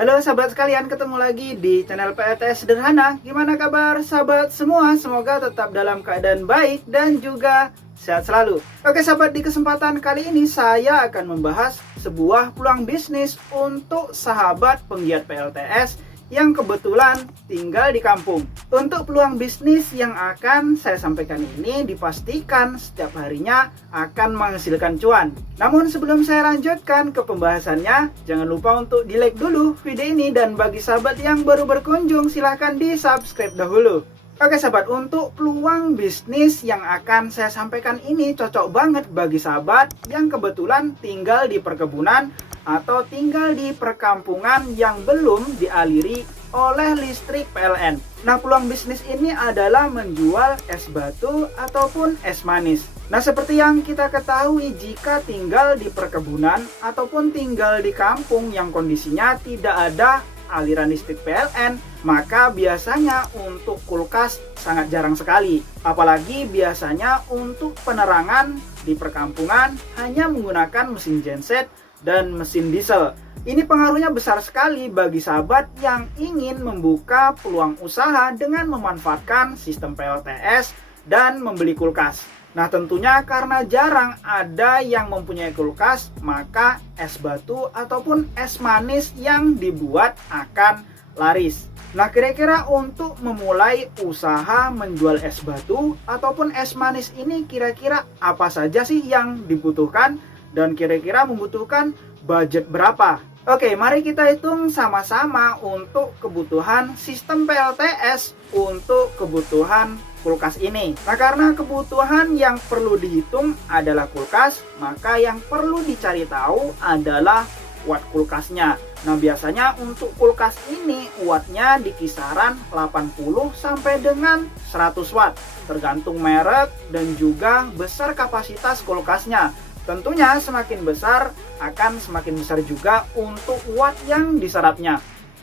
Halo sahabat sekalian, ketemu lagi di channel PLTS Sederhana. Gimana kabar sahabat semua? Semoga tetap dalam keadaan baik dan juga sehat selalu. Oke sahabat, di kesempatan kali ini saya akan membahas sebuah peluang bisnis untuk sahabat penggiat PLTS yang kebetulan tinggal di kampung. Untuk peluang bisnis yang akan saya sampaikan ini dipastikan setiap harinya akan menghasilkan cuan. Namun sebelum saya lanjutkan ke pembahasannya, jangan lupa untuk di-like dulu video ini, dan bagi sahabat yang baru berkunjung silahkan di-subscribe dahulu. Oke sahabat, untuk peluang bisnis yang akan saya sampaikan ini cocok banget bagi sahabat yang kebetulan tinggal di perkebunan atau tinggal di perkampungan yang belum dialiri oleh listrik PLN. Nah, peluang bisnis ini adalah menjual es batu ataupun es manis. Nah, seperti yang kita ketahui, jika tinggal di perkebunan ataupun tinggal di kampung yang kondisinya tidak ada aliran listrik PLN, maka biasanya untuk kulkas sangat jarang sekali. Apalagi biasanya untuk penerangan di perkampungan hanya menggunakan mesin genset dan mesin diesel. Ini pengaruhnya besar sekali bagi sahabat yang ingin membuka peluang usaha dengan memanfaatkan sistem PLTS dan membeli kulkas. Nah, tentunya karena jarang ada yang mempunyai kulkas, maka es batu ataupun es manis yang dibuat akan laris. Nah, kira-kira untuk memulai usaha menjual es batu ataupun es manis ini kira-kira apa saja sih yang dibutuhkan? Dan kira-kira membutuhkan budget berapa? Oke, mari kita hitung sama-sama untuk kebutuhan sistem PLTS untuk kebutuhan kulkas ini. Nah, karena kebutuhan yang perlu dihitung adalah kulkas, maka yang perlu dicari tahu adalah watt kulkasnya. Nah, biasanya untuk kulkas ini wattnya di kisaran 80 sampai dengan 100 watt, tergantung merek dan juga besar kapasitas kulkasnya. Tentunya semakin besar akan semakin besar juga untuk watt yang diserapnya.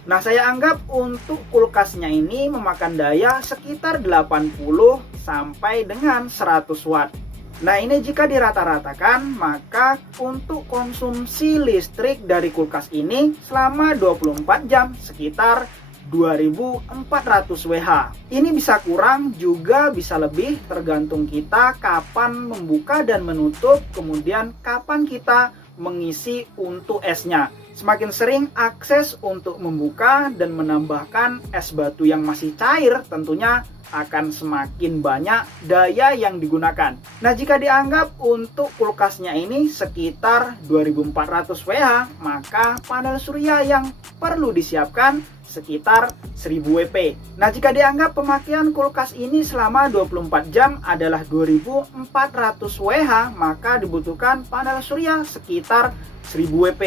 Nah, saya anggap untuk kulkasnya ini memakan daya sekitar 80 sampai dengan 100 watt. Nah, ini jika dirata-ratakan, maka untuk konsumsi listrik dari kulkas ini selama 24 jam sekitar 2400 Wh. Ini bisa kurang juga bisa lebih, tergantung kita kapan membuka dan menutup, kemudian kapan kita mengisi untuk esnya. Semakin sering akses untuk membuka dan menambahkan es batu yang masih cair, tentunya akan semakin banyak daya yang digunakan. Nah, jika dianggap untuk kulkasnya ini sekitar 2400 Wh, maka panel surya yang perlu disiapkan sekitar 1000 WP. Nah, jika dianggap pemakaian kulkas ini selama 24 jam adalah 2400 Wh, maka dibutuhkan panel surya sekitar 1000 WP.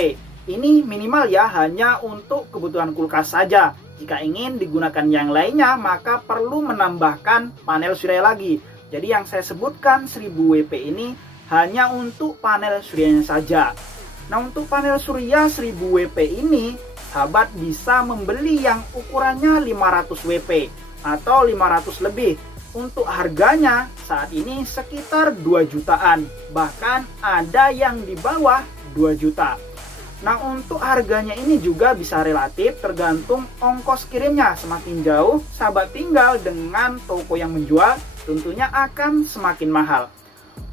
Ini minimal ya, hanya untuk kebutuhan kulkas saja. Jika ingin digunakan yang lainnya, maka perlu menambahkan panel surya lagi. Jadi yang saya sebutkan 1000 WP ini hanya untuk panel suryanya saja. Nah, untuk panel surya 1000 WP ini, sahabat bisa membeli yang ukurannya 500 WP atau 500 lebih. Untuk harganya saat ini sekitar 2 jutaan. Bahkan ada yang di bawah 2 juta. Nah, untuk harganya ini juga bisa relatif tergantung ongkos kirimnya. Semakin jauh sahabat tinggal dengan toko yang menjual, tentunya akan semakin mahal.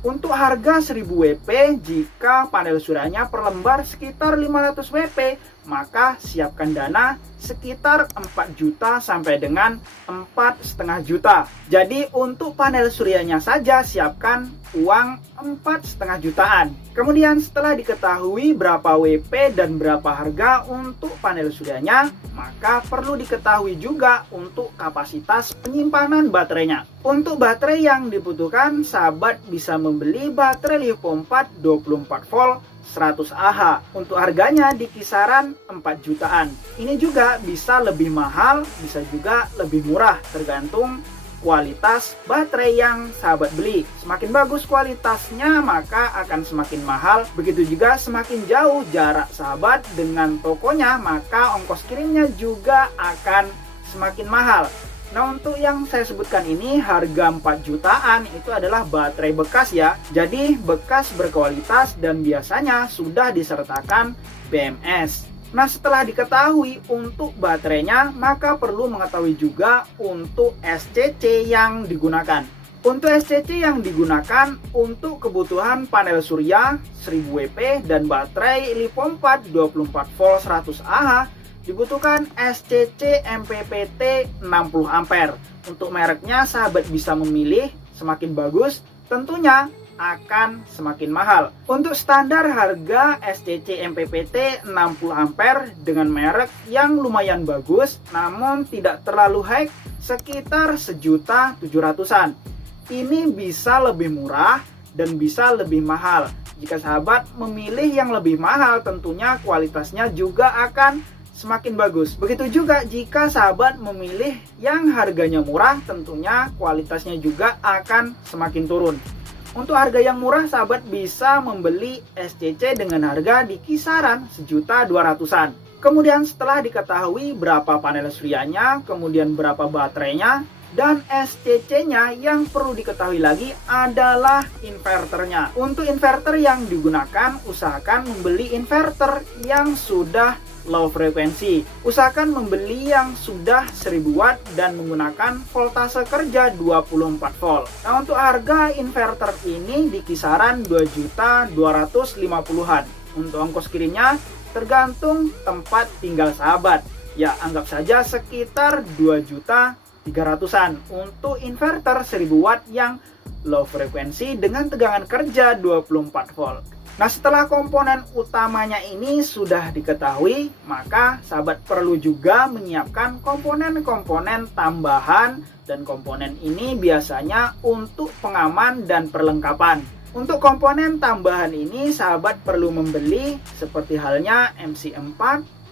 Untuk harga 1000 WP, jika panel suryanya per lembar sekitar 500 WP, maka siapkan dana sekitar 4 juta sampai dengan 4,5 juta. Jadi untuk panel suryanya saja siapkan uang 4,5 jutaan. Kemudian setelah diketahui berapa WP dan berapa harga untuk panel suryanya, maka perlu diketahui juga untuk kapasitas penyimpanan baterainya. Untuk baterai yang dibutuhkan, sahabat bisa membeli baterai lithium 4 24 volt 100 Ah. Untuk harganya di kisaran 4 jutaan. Ini juga bisa lebih mahal, bisa juga lebih murah, tergantung kualitas baterai yang sahabat beli. Semakin bagus kualitasnya, maka akan semakin mahal. Begitu juga semakin jauh jarak sahabat dengan tokonya, maka ongkos kirimnya juga akan semakin mahal. Nah, untuk yang saya sebutkan ini harga 4 jutaan itu adalah baterai bekas ya. Jadi bekas berkualitas dan biasanya sudah disertakan BMS. Nah, setelah diketahui untuk baterainya, maka perlu mengetahui juga untuk SCC yang digunakan. Untuk SCC yang digunakan untuk kebutuhan panel surya 1000 WP dan baterai LiPo 4 24 volt 100 Ah dibutuhkan SCC MPPT 60 ampere. Untuk mereknya sahabat bisa memilih, semakin bagus tentunya akan semakin mahal. Untuk standar harga SCC MPPT 60 ampere dengan merek yang lumayan bagus namun tidak terlalu high, sekitar 1.700.000-an. Ini bisa lebih murah dan bisa lebih mahal. Jika sahabat memilih yang lebih mahal, tentunya kualitasnya juga akan semakin bagus. Begitu juga jika sahabat memilih yang harganya murah, tentunya kualitasnya juga akan semakin turun. Untuk harga yang murah, sahabat bisa membeli SCC dengan harga di kisaran 1.200.000-an. Kemudian setelah diketahui berapa panel suryanya, kemudian berapa baterainya, dan SCC-nya, yang perlu diketahui lagi adalah inverternya. Untuk inverter yang digunakan, usahakan membeli inverter yang sudah low frekuensi. Usahakan membeli yang sudah 1000 watt dan menggunakan voltase kerja 24 volt. Nah, untuk harga inverter ini di kisaran 2.250.000-an. Untuk ongkos kirimnya tergantung tempat tinggal sahabat. Ya, anggap saja sekitar 2.300.000-an untuk inverter 1000 watt yang low frekuensi dengan tegangan kerja 24 volt. Nah, setelah komponen utamanya ini sudah diketahui, maka sahabat perlu juga menyiapkan komponen-komponen tambahan, dan komponen ini biasanya untuk pengaman dan perlengkapan. Untuk komponen tambahan ini sahabat perlu membeli seperti halnya MC4,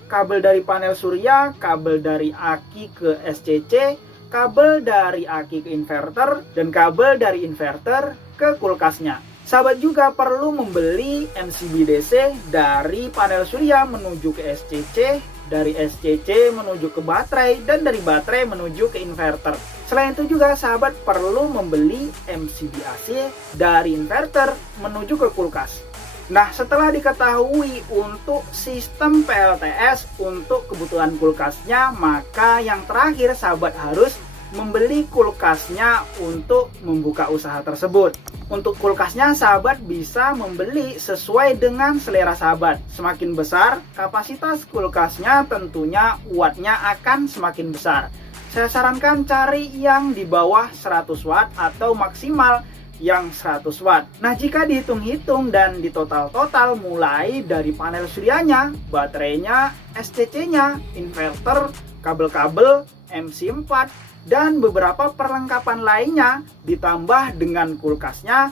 kabel dari panel surya, kabel dari aki ke SCC, kabel dari aki ke inverter, dan kabel dari inverter ke kulkasnya. Sahabat juga perlu membeli MCB DC dari panel surya menuju ke SCC, dari SCC menuju ke baterai, dan dari baterai menuju ke inverter. Selain itu juga sahabat perlu membeli MCB AC dari inverter menuju ke kulkas. Nah, setelah diketahui untuk sistem PLTS untuk kebutuhan kulkasnya, maka yang terakhir sahabat harus membeli kulkasnya untuk membuka usaha tersebut. Untuk kulkasnya sahabat bisa membeli sesuai dengan selera sahabat. Semakin besar kapasitas kulkasnya, tentunya wattnya akan semakin besar. Saya sarankan cari yang di bawah 100 watt atau maksimal yang 100 watt. Nah, jika dihitung-hitung dan ditotal-total mulai dari panel suryanya, baterainya, SCC-nya, inverter, kabel-kabel, MC4, dan beberapa perlengkapan lainnya ditambah dengan kulkasnya,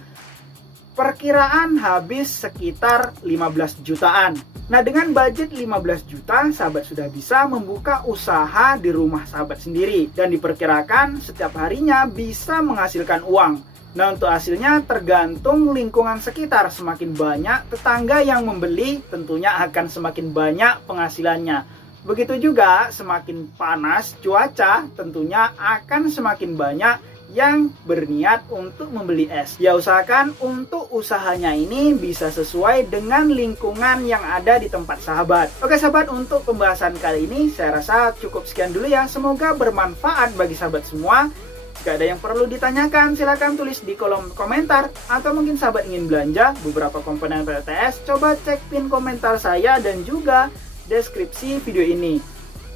perkiraan habis sekitar 15 jutaan. Nah, dengan budget 15 juta, sahabat sudah bisa membuka usaha di rumah sahabat sendiri dan diperkirakan setiap harinya bisa menghasilkan uang. Nah, untuk hasilnya tergantung lingkungan sekitar. Semakin banyak tetangga yang membeli, tentunya akan semakin banyak penghasilannya. Begitu juga semakin panas cuaca, tentunya akan semakin banyak yang berniat untuk membeli es. Ya, usahakan untuk usahanya ini bisa sesuai dengan lingkungan yang ada di tempat sahabat. Oke sahabat, untuk pembahasan kali ini saya rasa cukup sekian dulu ya. Semoga bermanfaat bagi sahabat semua. Jika ada yang perlu ditanyakan, silahkan tulis di kolom komentar. Atau mungkin sahabat ingin belanja beberapa komponen PLTS, coba cek pin komentar saya dan juga deskripsi video ini.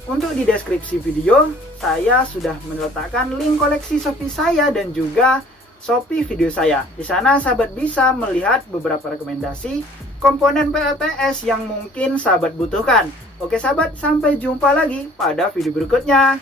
Untuk di deskripsi video, saya sudah meletakkan link koleksi Shopee saya dan juga Shopee video saya. Di sana sahabat bisa melihat beberapa rekomendasi komponen PLTS yang mungkin sahabat butuhkan. Oke sahabat, sampai jumpa lagi pada video berikutnya.